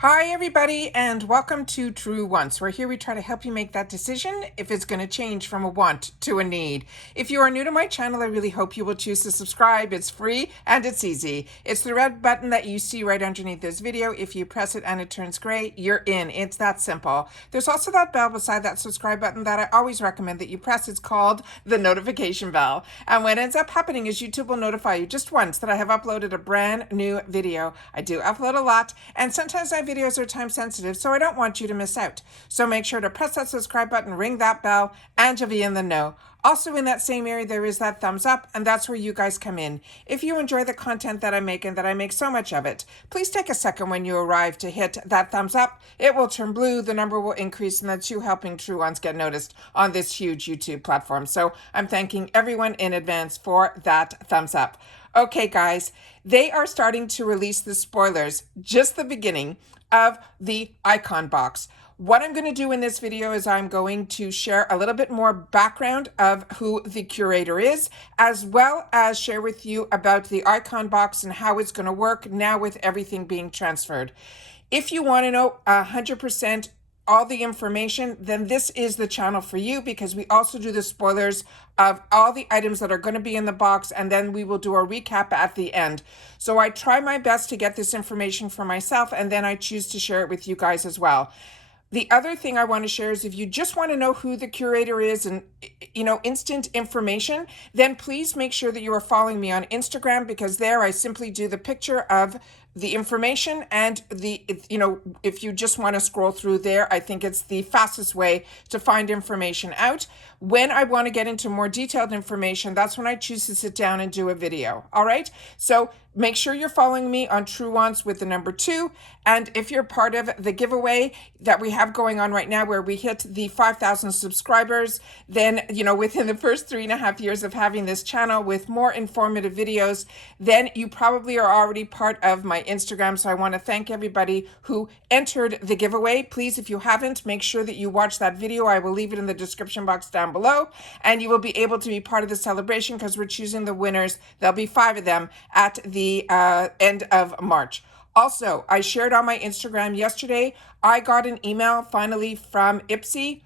Hi everybody and welcome to True Wants, where here we try to help you make that decision if it's going to change from a want to a need. If you are new to my channel, I really hope you will choose to subscribe. It's free and it's easy. It's the red button that you see right underneath this video. If you press it and it turns gray, you're in. It's that simple. There's also that bell beside that subscribe button that I always recommend that you press. It's called the notification bell. And what ends up happening is YouTube will notify you just once that I have uploaded a brand new video. I do upload a lot, and sometimes I videos are time sensitive, so I don't want you to miss out. So make sure to press that subscribe button, ring that bell, and you'll be in the know. Also in that same area, there is that thumbs up, and that's where you guys come in. If you enjoy the content that I make and that I make so much of it, please take a second when you arrive to hit that thumbs up. It will turn blue, the number will increase, and that's you helping True Ones get noticed on this huge YouTube platform. So I'm thanking everyone in advance for that thumbs up. Okay, guys, they are starting to release the spoilers, just the beginning of the icon box. What I'm going to do in this video is I'm going to share a little bit more background of who the curator is, as well as share with you about the icon box and how it's going to work now with everything being transferred. If you want to know 100% all the information, then this is the channel for you, because we also do the spoilers of all the items that are going to be in the box, and then we will do a recap at the end. So I try my best to get this information for myself, and then I choose to share it with you guys as well. The other thing I want to share is if you just want to know who the curator is and, instant information, then please make sure that you are following me on Instagram, because there I simply do the picture of the information, and if you just want to scroll through there, I think it's the fastest way to find information out. When I want to get into more detailed information, that's when I choose to sit down and do a video. All right. So make sure you're following me on True Wants with the number 2. And if you're part of the giveaway that we have going on right now, where we hit the 5,000 subscribers, then, within the first 3.5 years of having this channel with more informative videos, then you probably are already part of my Instagram. So I want to thank everybody who entered the giveaway. Please, if you haven't, make sure that you watch that video. I will leave it in the description box down below, and you will be able to be part of the celebration, because we're choosing the winners. There'll be 5 of them at the end of March. Also, I shared on my Instagram yesterday, I got an email finally from IPSY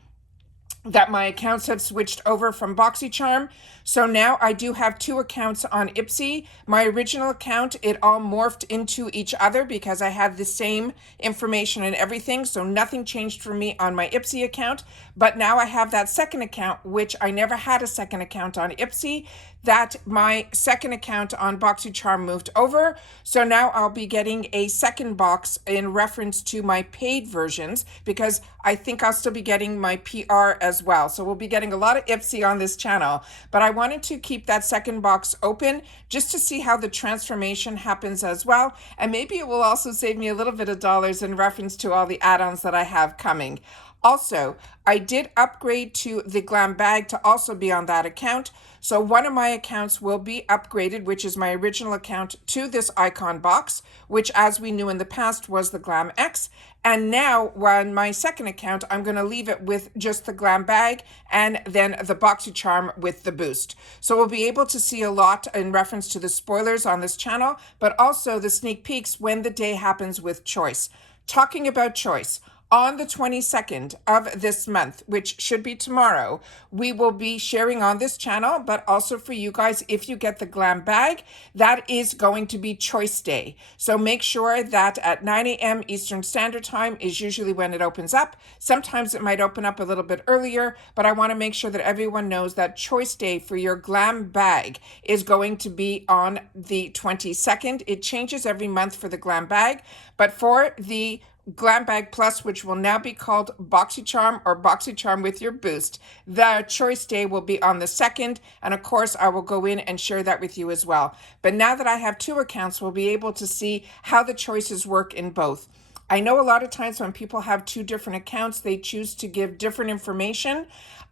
that my accounts have switched over from BoxyCharm. So now I do have 2 accounts on IPSY. My original account, it all morphed into each other because I had the same information and everything. So nothing changed for me on my IPSY account. But now I have that second account, which I never had a second account on IPSY, that my second account on BoxyCharm moved over. So now I'll be getting a second box in reference to my paid versions, because I think I'll still be getting my PR as well. So we'll be getting a lot of IPSY on this channel, but I wanted to keep that second box open just to see how the transformation happens as well. And maybe it will also save me a little bit of dollars in reference to all the add-ons that I have coming. Also, I did upgrade to the Glam bag to also be on that account. So one of my accounts will be upgraded, which is my original account, to this icon box, which, as we knew in the past, was the Glam X. And now on my second account, I'm going to leave it with just the Glam bag and then the BoxyCharm with the boost. So we'll be able to see a lot in reference to the spoilers on this channel, but also the sneak peeks when the day happens with Choice. Talking about Choice, on the 22nd of this month, which should be tomorrow, we will be sharing on this channel, but also for you guys, if you get the Glam bag, that is going to be Choice Day. So make sure that at 9 a.m. Eastern Standard Time is usually when it opens up. Sometimes it might open up a little bit earlier, but I want to make sure that everyone knows that Choice Day for your Glam bag is going to be on the 22nd. It changes every month for the Glam bag, but for the Glam Bag Plus, which will now be called BoxyCharm or BoxyCharm with your boost, the Choice Day will be on the 2nd, and of course I will go in and share that with you as well. But now that I have 2 accounts, we'll be able to see how the choices work in both. I know a lot of times when people have 2 different accounts, they choose to give different information.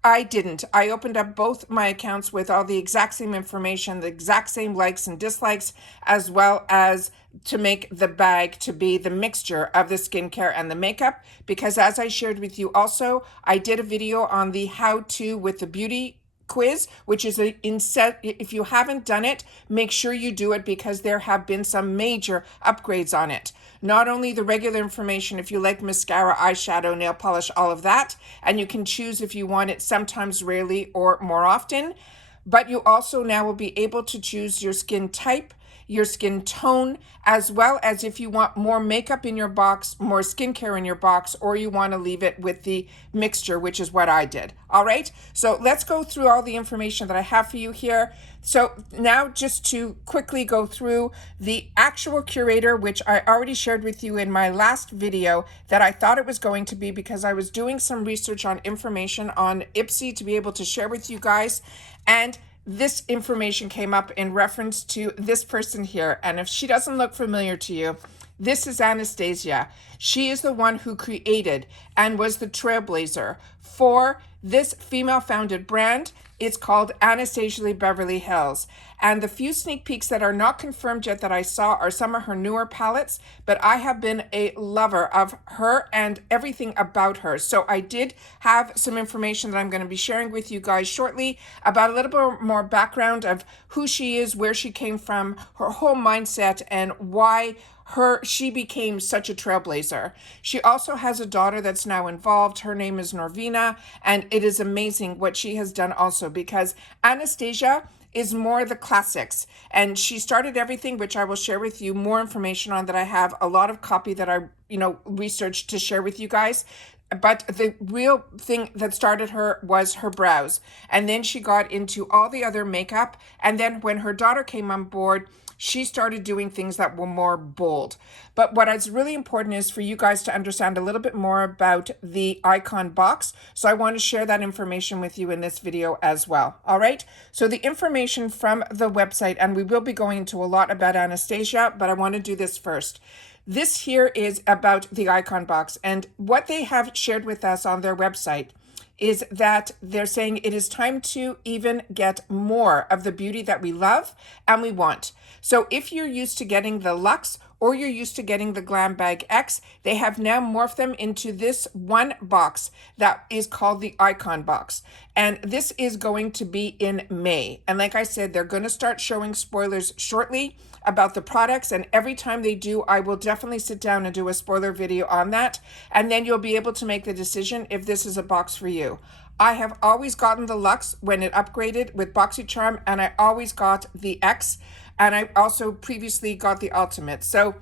I didn't. I opened up both my accounts with all the exact same information, the exact same likes and dislikes, as well as to make the bag to be the mixture of the skincare and the makeup. Because as I shared with you also, I did a video on the how-to with the beauty quiz, which is if you haven't done it, make sure you do it because there have been some major upgrades on it. Not only the regular information, if you like mascara, eyeshadow, nail polish, all of that, and you can choose if you want it sometimes, rarely, or more often, but you also now will be able to choose your skin type, your skin tone, as well as if you want more makeup in your box, more skincare in your box, or you want to leave it with the mixture, which is what I did. All right, so let's go through all the information that I have for you here. So now just to quickly go through the actual Curator, which I already shared with you in my last video that I thought it was going to be because I was doing some research on information on IPSY to be able to share with you guys. And this information came up in reference to this person here. And if she doesn't look familiar to you, this is Anastasia. She is the one who created and was the trailblazer for this female-founded brand. It's called Anastasia Beverly Hills. And the few sneak peeks that are not confirmed yet that I saw are some of her newer palettes, but I have been a lover of her and everything about her. So I did have some information that I'm going to be sharing with you guys shortly about a little bit more background of who she is, where she came from, her whole mindset, and why she became such a trailblazer. She also has a daughter that's now involved. Her name is Norvina, and it is amazing what she has done also because Anastasia is more the classics, and she started everything, which I will share with you more information on that I have a lot of copy that I researched to share with you guys. But the real thing that started her was her brows, and then she got into all the other makeup, and then when her daughter came on board, she started doing things that were more bold. But what is really important is for you guys to understand a little bit more about the icon box. So I want to share that information with you in this video as well. All right. So the information from the website, and we will be going into a lot about Anastasia, but I want to do this first. This here is about the icon box, and what they have shared with us on their website is that they're saying it is time to even get more of the beauty that we love and we want. So if you're used to getting the Luxe or you're used to getting the Glam Bag X, they have now morphed them into this one box that is called the Icon Box. And this is going to be in May. And like I said, they're going to start showing spoilers shortly about the products, and every time they do, I will definitely sit down and do a spoiler video on that, and then you'll be able to make the decision if this is a box for you. I have always gotten the Luxe when it upgraded with BoxyCharm, and I always got the X, and I also previously got the Ultimate. So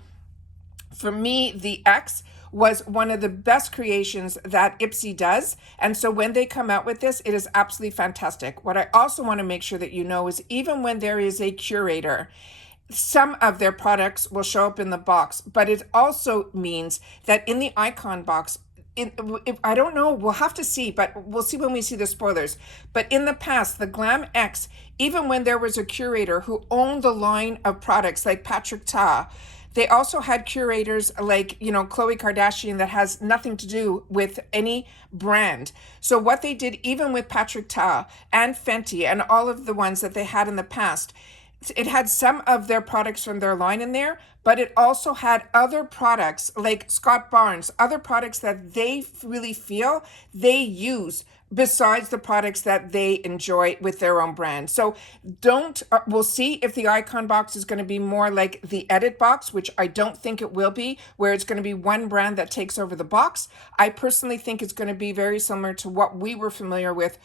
for me, the X was one of the best creations that IPSY does. And so when they come out with this, it is absolutely fantastic. What I also want to make sure that you know is even when there is a Curator, some of their products will show up in the box, but it also means that in the icon box, I don't know, we'll have to see, but we'll see when we see the spoilers. But in the past, the Glam X, even when there was a Curator who owned the line of products like Patrick Ta, they also had curators like, Khloe Kardashian that has nothing to do with any brand. So what they did, even with Patrick Ta and Fenty and all of the ones that they had in the past, it had some of their products from their line in there, but it also had other products like Scott Barnes, other products that they really feel they use besides the products that they enjoy with their own brand. So we'll see if the icon box is going to be more like the edit box, which I don't think it will be, where it's going to be one brand that takes over the box. I personally think it's going to be very similar to what we were familiar with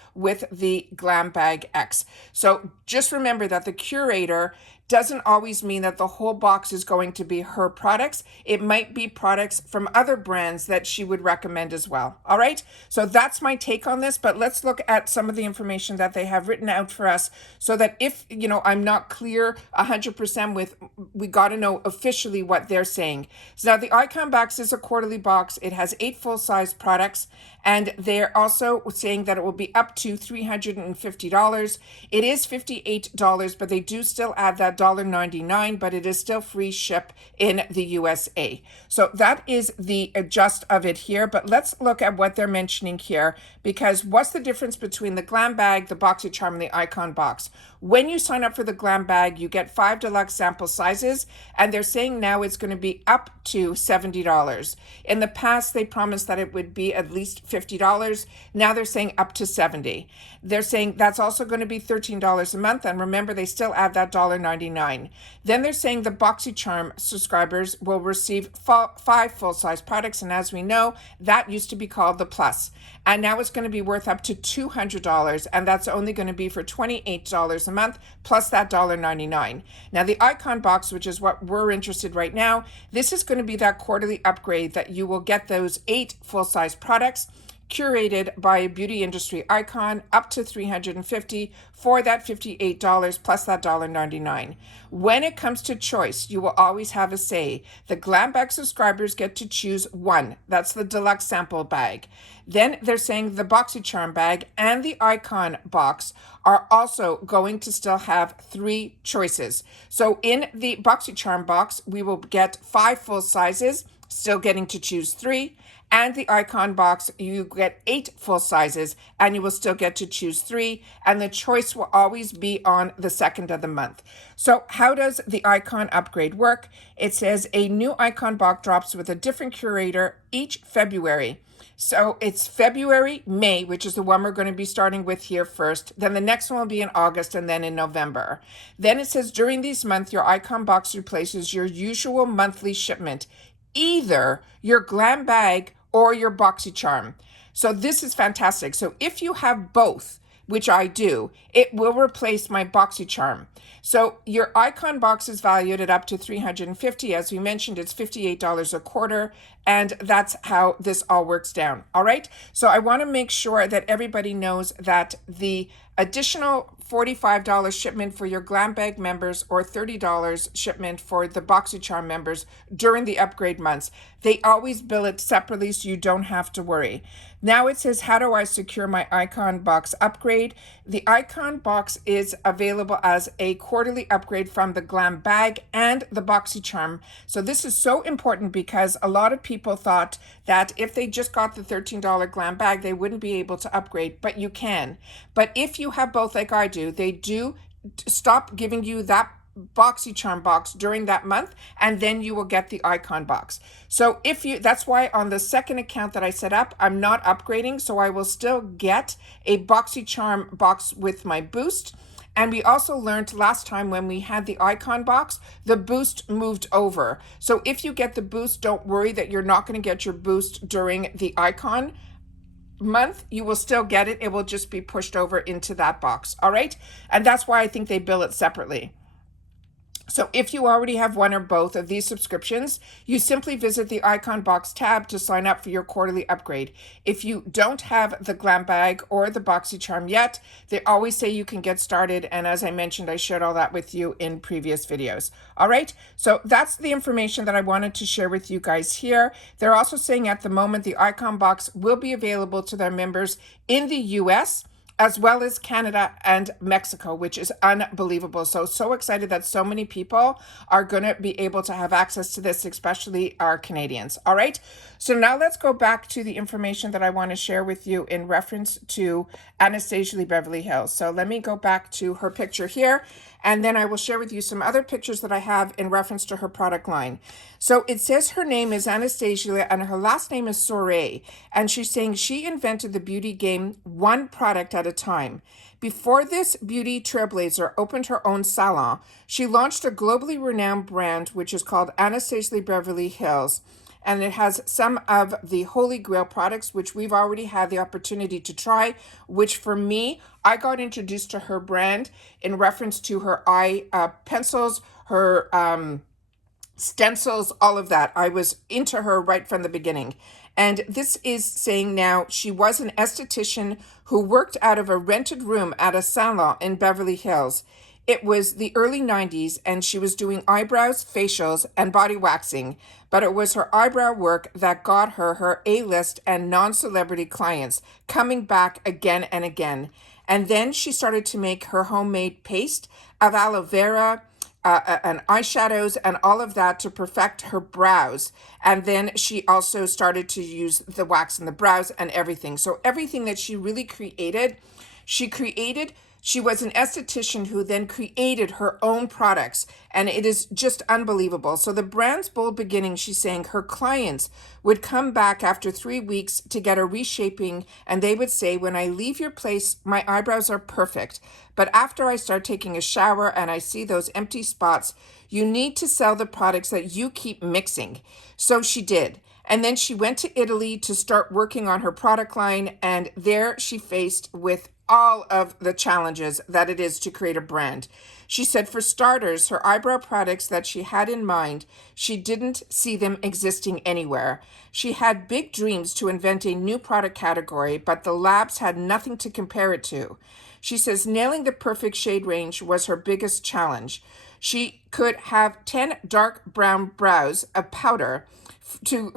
the Glam Bag X. So just remember that the Curator doesn't always mean that the whole box is going to be her products. It might be products from other brands that she would recommend as well. All right. So that's my take on this, but let's look at some of the information that they have written out for us so that if, I'm not clear 100% with, we got to know officially what they're saying. So now the Icon Box is a quarterly box. It has 8 full-size products, and they're also saying that it will be up to $350. It is $58, but they do still add that $1.99, but it is still free ship in the USA. So that is the gist of it here, but let's look at what they're mentioning here, because what's the difference between the Glam Bag, the BoxyCharm, and the Icon Box? When you sign up for the Glam Bag, you get 5 deluxe sample sizes, and they're saying now it's going to be up to $70. In the past, they promised that it would be at least $50. Now they're saying up to $70. They're saying that's also going to be $13 a month. And remember, they still add that $1.99. Then they're saying the BoxyCharm subscribers will receive 5 full-size products. And as we know, that used to be called the Plus. And now it's going to be worth up to $200. And that's only going to be for $28 a month, plus that $1.99. Now the Icon box, which is what we're interested right now, this is going to be that quarterly upgrade that you will get those 8 full-size products curated by a beauty industry icon, up to $350 for that $58 plus that $1.99. When it comes to choice, you will always have a say. The Glam Bag subscribers get to choose one. That's the deluxe sample bag. Then they're saying the BoxyCharm bag and the Icon box are also going to still have 3 choices. So in the BoxyCharm box, we will get 5 full sizes, still getting to choose 3. And the Icon box, you get 8 full sizes and you will still get to choose 3. And the choice will always be on the 2nd of the month. So how does the Icon upgrade work? It says a new Icon box drops with a different curator each February. So it's February, May, which is the one we're going to be starting with here first. Then the next one will be in August and then in November. Then it says during these months, your Icon box replaces your usual monthly shipment, either your Glam Bag or your BoxyCharm. So this is fantastic. So if you have both, which I do, it will replace my BoxyCharm. So your Icon box is valued at up to $350. As we mentioned, it's $58 a quarter, and that's how this all works down. All right. So I want to make sure that everybody knows that the additional $45 shipment for your Glam Bag members or $30 shipment for the BoxyCharm members during the upgrade months, they always bill it separately, so you don't have to worry. Now it says, how do I secure my Icon box upgrade? The Icon box is available as a quarterly upgrade from the Glam Bag and the BoxyCharm. So this is so important because a lot of people thought that if they just got the $13 Glam Bag, they wouldn't be able to upgrade, but you can. But if you have both like I do, they do stop giving you that BoxyCharm box during that month, and then you will get the Icon box. So that's why on the second account that I set up, I'm not upgrading, so I will still get a BoxyCharm box with my boost. And we also learned last time when we had the Icon box, the boost moved over. So if you get the boost, don't worry that you're not going to get your boost during the Icon month. You will still get it. It will just be pushed over into that box. All right. And that's why I think they bill it separately. So if you already have one or both of these subscriptions, you simply visit the Icon box tab to sign up for your quarterly upgrade. If you don't have the Glam Bag or the BoxyCharm yet, they always say you can get started. And as I mentioned, I shared all that with you in previous videos. All right. So that's the information that I wanted to share with you guys here. They're also saying at the moment, the Icon box will be available to their members in the US, as well as Canada and Mexico, which is unbelievable. So excited that so many people are going to be able to have access to this, especially our Canadians. All right. So now let's go back to the information that I want to share with you in reference to Anastasia Beverly Hills. So let me go back to her picture here, and then I will share with you some other pictures that I have in reference to her product line. So it says her name is Anastasia and her last name is Soray. And she's saying she invented the beauty game one product at a time. Before this beauty trailblazer opened her own salon, she launched a globally renowned brand, which is called Anastasia Beverly Hills. And it has some of the Holy Grail products, which we've already had the opportunity to try, which for me, I got introduced to her brand in reference to her eye pencils, her stencils, all of that. I was into her right from the beginning. And this is saying now she was an esthetician who worked out of a rented room at a salon in Beverly Hills. It was the early 90s and she was doing eyebrows, facials, and body waxing, but it was her eyebrow work that got her A-list and non-celebrity clients coming back again and again. And then she started to make her homemade paste of aloe vera, and eyeshadows and all of that to perfect her brows. And then she also started to use the wax in the brows and everything. So everything that she really created, she created She was an esthetician who then created her own products, and it is just unbelievable. So the brand's bold beginning, she's saying her clients would come back after 3 weeks to get a reshaping, and they would say, when I leave your place, my eyebrows are perfect. But after I start taking a shower and I see those empty spots, you need to sell the products that you keep mixing. So she did. And then she went to Italy to start working on her product line, and there she faced with all of the challenges that it is to create a brand. She said, for starters, her eyebrow products that she had in mind, she didn't see them existing anywhere. She had big dreams to invent a new product category, but the labs had nothing to compare it to. She says nailing the perfect shade range was her biggest challenge. She could have 10 dark brown brows of powder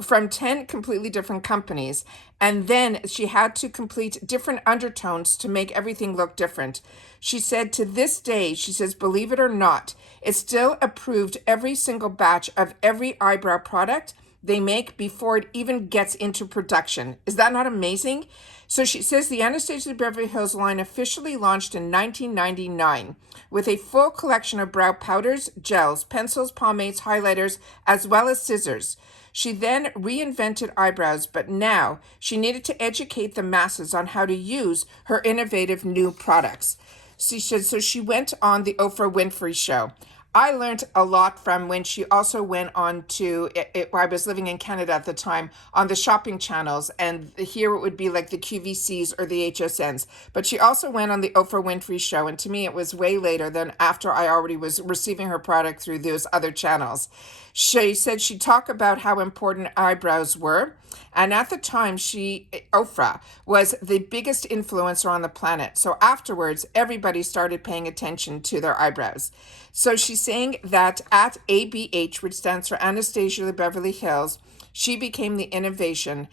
from 10 completely different companies, and then she had to complete different undertones to make everything look different. She said to this day, she says, believe it or not, it's still approved every single batch of every eyebrow product they make before it even gets into production. Is that not amazing? So she says the Anastasia Beverly Hills line officially launched in 1999 with a full collection of brow powders, gels, pencils, pomades, highlighters, as well as scissors. She then reinvented eyebrows, but now she needed to educate the masses on how to use her innovative new products. She said, so she went on the Oprah Winfrey Show. I learned a lot from when she also went on to, I was living in Canada at the time, on the shopping channels, and here it would be like the QVCs or the HSNs. But she also went on the Oprah Winfrey Show, and to me it was way later than after I already was receiving her product through those other channels. She said she'd talk about how important eyebrows were. And at the time, Oprah was the biggest influencer on the planet. So afterwards, everybody started paying attention to their eyebrows. So she's saying that at ABH, which stands for Anastasia Beverly Hills, she became the innovation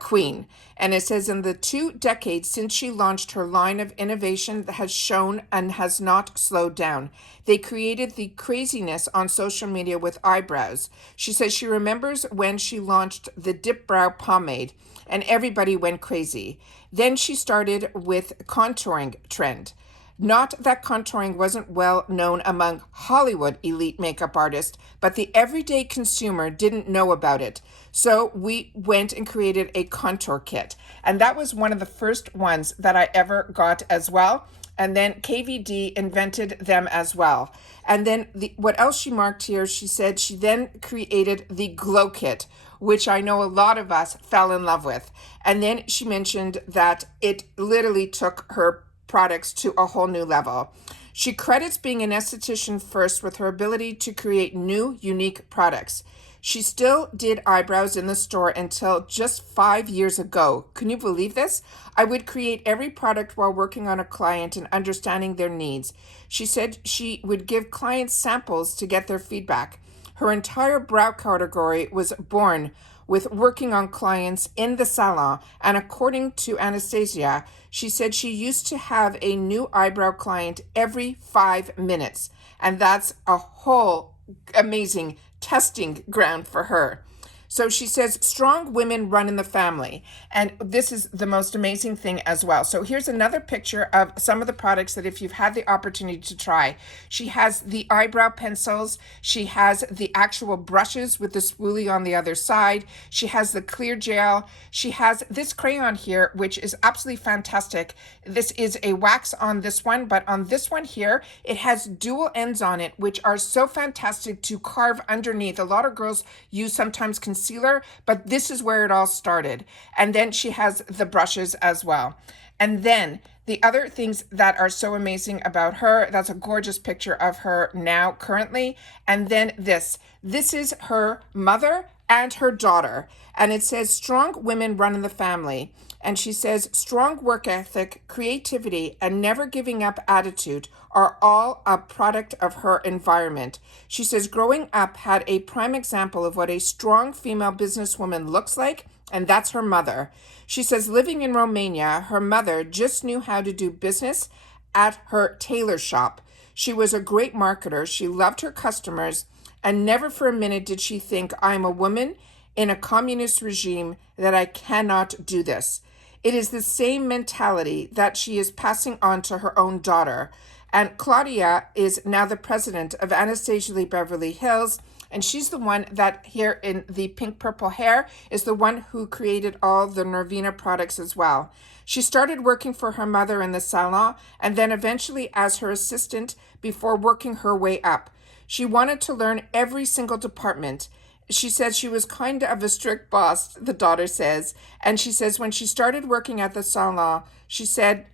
queen. And it says in the 2 decades since she launched her line of innovation that has shown and has not slowed down. They created the craziness on social media with eyebrows. She says she remembers when she launched the Dip Brow Pomade and everybody went crazy. Then she started with contouring trend. Not that contouring wasn't well known among Hollywood elite makeup artists, but the everyday consumer didn't know about it. So we went and created a contour kit. And that was one of the first ones that I ever got as well. And then KVD invented them as well. And then what else she marked here, she said she then created the Glow Kit, which I know a lot of us fell in love with. And then she mentioned that it literally took her products to a whole new level. She credits being an esthetician first with her ability to create new, unique products. She still did eyebrows in the store until just 5 years ago. Can you believe this? I would create every product while working on a client and understanding their needs. She said she would give clients samples to get their feedback. Her entire brow category was born with working on clients in the salon. And according to Anastasia, she said she used to have a new eyebrow client every 5 minutes. And that's a whole amazing testing ground for her. So she says, strong women run in the family. And this is the most amazing thing as well. So here's another picture of some of the products that if you've had the opportunity to try. She has the eyebrow pencils. She has the actual brushes with the spoolie on the other side. She has the clear gel. She has this crayon here, which is absolutely fantastic. This is a wax on this one, but on this one here, it has dual ends on it, which are so fantastic to carve underneath. A lot of girls use sometimes concealer, but this is where it all started. And then she has the brushes as well. And then the other things that are so amazing about her, that's a gorgeous picture of her now currently. And then this is her mother and her daughter. And it says, strong women run in the family. And she says, strong work ethic, creativity, and never giving up attitude are all a product of her environment. She says, growing up had a prime example of what a strong female businesswoman looks like, and that's her mother. She says, living in Romania, her mother just knew how to do business at her tailor shop. She was a great marketer. She loved her customers, and never for a minute did she think, I'm a woman in a communist regime that I cannot do this. It is the same mentality that she is passing on to her own daughter. And Claudia is now the president of Anastasia Beverly Hills. And she's the one that here in the pink purple hair is the one who created all the Nervina products as well. She started working for her mother in the salon and then eventually as her assistant before working her way up. She wanted to learn every single department. She said she was kind of a strict boss, the daughter says. And she says when she started working at the salon, she said,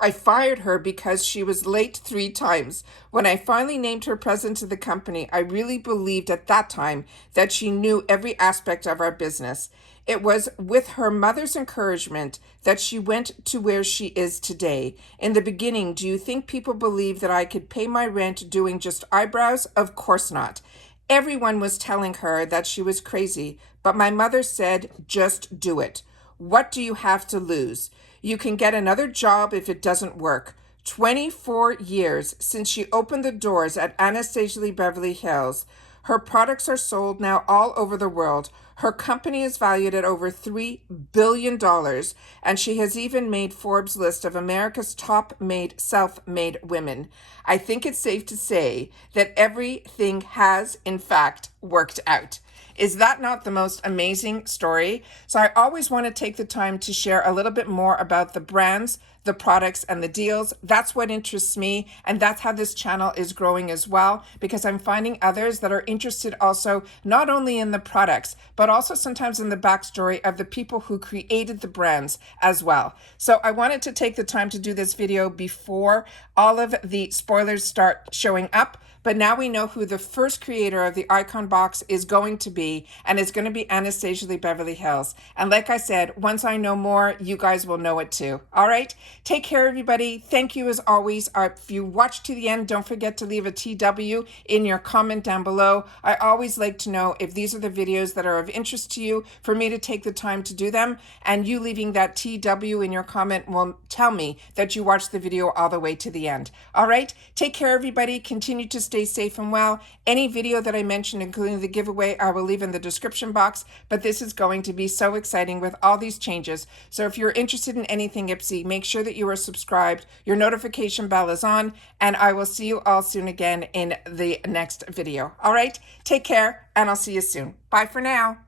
I fired her because she was late 3 times. When I finally named her president of the company, I really believed at that time that she knew every aspect of our business. It was with her mother's encouragement that she went to where she is today. In the beginning, do you think people believed that I could pay my rent doing just eyebrows? Of course not. Everyone was telling her that she was crazy, but my mother said, just do it. What do you have to lose? You can get another job if it doesn't work. 24 years since she opened the doors at Anastasia Beverly Hills. Her products are sold now all over the world. Her company is valued at over $3 billion, and she has even made Forbes' list of America's top-made, self-made women. I think it's safe to say that everything has, in fact, worked out. Is that not the most amazing story? So I always want to take the time to share a little bit more about the brands, the products, and the deals. That's what interests me, and that's how this channel is growing as well, because I'm finding others that are interested also not only in the products, but also sometimes in the backstory of the people who created the brands as well. So I wanted to take the time to do this video before all of the spoilers start showing up. But now we know who the first creator of the icon box is going to be, and it's going to be Anastasia Beverly Hills. And like I said, once I know more, you guys will know it too. All right? Take care, everybody. Thank you as always. If you watch to the end, don't forget to leave a TW in your comment down below. I always like to know if these are the videos that are of interest to you for me to take the time to do them. And you leaving that TW in your comment will tell me that you watched the video all the way to the end. All right? Take care, everybody. Continue to stay safe and well. Any video that I mentioned, including the giveaway, I will leave in the description box, but this is going to be so exciting with all these changes. So if you're interested in anything IPSY, make sure that you are subscribed, your notification bell is on, and I will see you all soon again in the next video. All right, take care, and I'll see you soon. Bye for now.